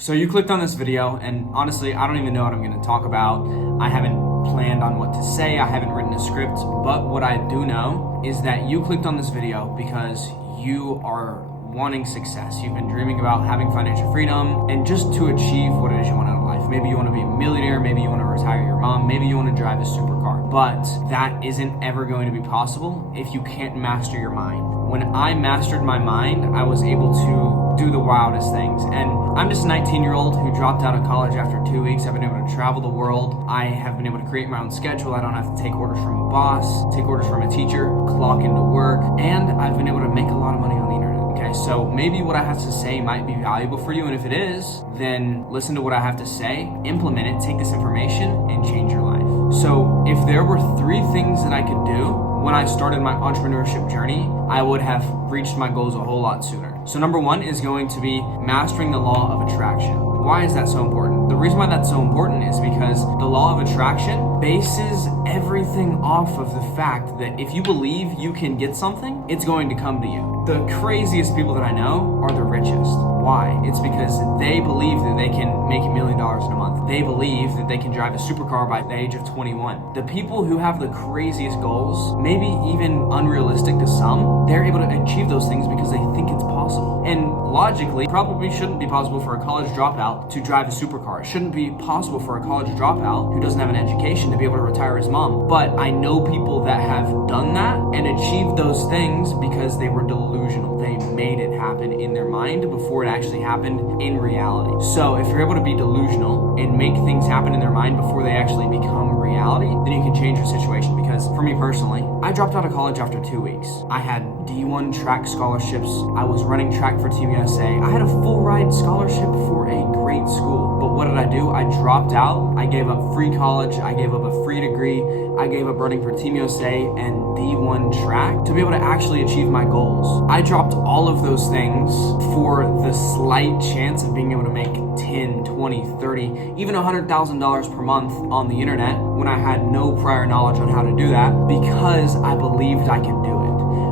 So you clicked on this video, and honestly, I don't even know what I'm going to talk about. I haven't planned on what to say. I haven't written a script, but what I do know is that you clicked on this video because you are wanting success. You've been dreaming about having financial freedom and just to achieve what it is you want out of life. Maybe you want to be a millionaire, maybe you want to retire your mom, maybe you want to drive a supercar, but that isn't ever going to be possible if you can't master your mind. When I mastered my mind, I was able to do the wildest things. And I'm just a 19-year-old who dropped out of college after 2 weeks. I've been able to travel the world. I have been able to create my own schedule. I don't have to take orders from a boss, take orders from a teacher, clock into work, and I've been able to make a lot of money on the internet. Okay, so maybe what I have to say might be valuable for you, and if it is, then listen to what I have to say, implement it, take this information, and change your life. So if there were 3 things that I could do when I started my entrepreneurship journey, I would have reached my goals a whole lot sooner. So number 1 is going to be mastering the law of attraction. Why is that so important? The reason why that's so important is because the law of attraction bases everything off of the fact that if you believe you can get something, it's going to come to you. The craziest people that I know are the richest. Why? It's because they believe that they can make $1 million in a month. They believe that they can drive a supercar by the age of 21. The people who have the craziest goals, maybe even unrealistic to some, they're able to achieve those things because they think it's possible. And logically, probably shouldn't be possible for a college dropout to drive a supercar. It shouldn't be possible for a college dropout who doesn't have an education to be able to retire his mom. But I know people that have done that and achieved those things because they were delusional. They made it happen in their mind before it actually happened in reality. So if you're able to be delusional and make things happen in their mind before they actually become reality, then you can change your situation. Because for me personally, I dropped out of college after 2 weeks. I had D1 track scholarships. I was running track for Team USA. I had a full ride scholarship for a great school. But what did I do? I dropped out. I gave up free college. I gave up a free degree. I gave up running for Team USA and D1 track to be able to actually achieve my goals. I dropped all of those things for the slight chance of being able to make 10, 20, 30, even $100,000 per month on the internet when I had no prior knowledge on how to do that because I believed I could do it.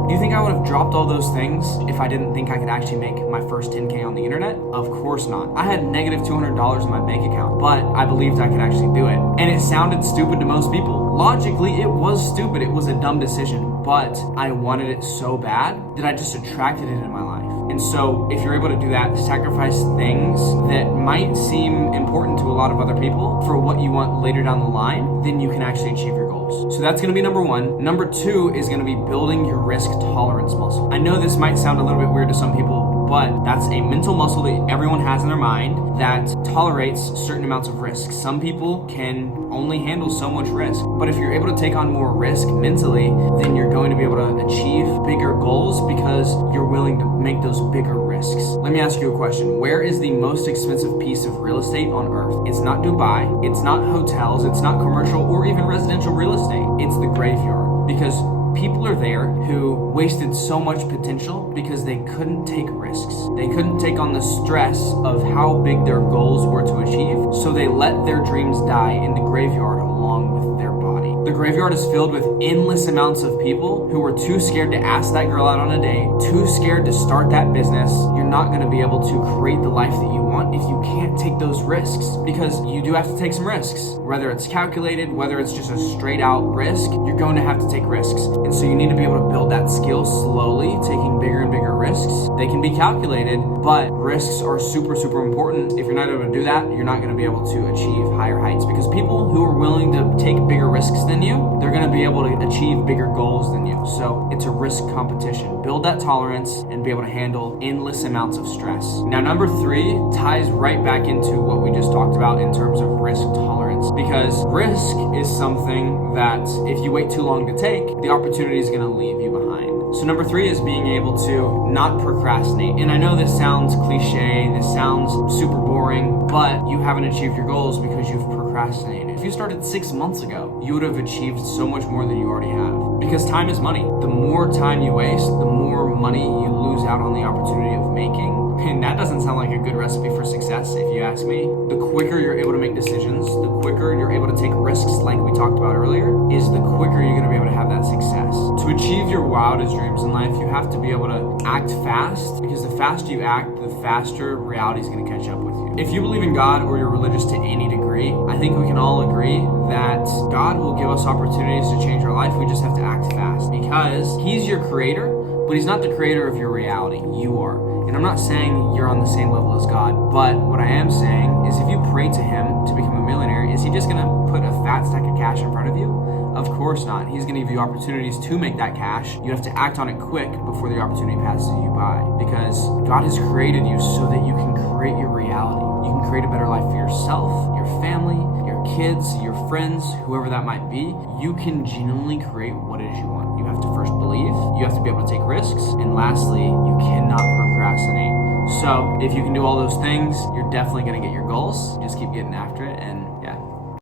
Do you think I would have dropped all those things if I didn't think I could actually make my first 10K on the internet? Of course not. I had negative $200 in my bank account, but I believed I could actually do it. And it sounded stupid to most people. Logically, it was stupid. It was a dumb decision, but I wanted it so bad that I just attracted it in my life. And so if you're able to do that, sacrifice things that might seem important to a lot of other people for what you want later down the line, then you can actually achieve your goals. So that's going to be number 1. Number 2 is going to be building your risk tolerance muscle. I know this might sound a little bit weird to some people, but that's a mental muscle that everyone has in their mind that tolerates certain amounts of risk. Some people can only handle so much risk, but if you're able to take on more risk mentally, then you're going to be able to achieve bigger goals because you're willing to make those bigger risks. Let me ask you a question. Where is the most expensive piece of real estate on earth? It's not Dubai, it's not hotels, it's not commercial or even residential real estate. It's the graveyard, because people are there who wasted so much potential because they couldn't take risks. They couldn't take on the stress of how big their goals were to achieve, so they let their dreams die in the graveyard along with their body. The graveyard is filled with endless amounts of people who were too scared to ask that girl out on a date, too scared to start that business. You're not going to be able to create the life that you want if you can't take those risks, because you do have to take some risks. Whether it's calculated, whether it's just a straight out risk, you're going to have to take risks. And so you need to be able to build that skill slowly, taking bigger and bigger risks. They can be calculated, but risks are super, super important. If you're not able to do that, you're not going to be able to achieve higher heights, because people who are willing to take bigger risks than you, they're going to be able to achieve bigger goals than you. So it's a risk competition. Build that tolerance and be able to handle endless amounts of stress. Now, number 3 ties right back into what we just talked about in terms of risk tolerance, because risk is something that if you wait too long to take, the opportunity is going to leave you behind. So number 3 is being able to not procrastinate. And I know this sounds cliche, this sounds super boring, but you haven't achieved your goals because you've procrastinated. If you started 6 months ago, you would have achieved so much more than you already have. Because time is money. The more time you waste, the more money you lose out on the opportunity of making. And that doesn't sound like a good recipe for success, if you ask me. The quicker you're able to make decisions, the quicker you're able to take risks like we talked about earlier, is the quicker you're gonna be able to have that success. To achieve your wildest dreams in life, you have to be able to act fast, because the faster you act, the faster reality is gonna catch up with you. If you believe in God or you're religious to any degree, I think we can all agree that God will give us opportunities to change our life. We just have to act fast, because He's your creator, but He's not the creator of your reality. You are. And I'm not saying you're on the same level as God, but what I am saying is if you pray to Him to become a millionaire, is He just gonna put a fat stack of cash in front of you? Of course not. He's gonna give you opportunities to make that cash. You have to act on it quick before the opportunity passes you by, because God has created you so that you can create your reality. You can create a better life for yourself, your family, your kids, your friends, whoever that might be. You can genuinely create what it is you want. You have to first believe, you have to be able to take risks, and lastly, you cannot procrastinate. So if you can do all those things, you're definitely gonna get your goals. Just keep getting after it, and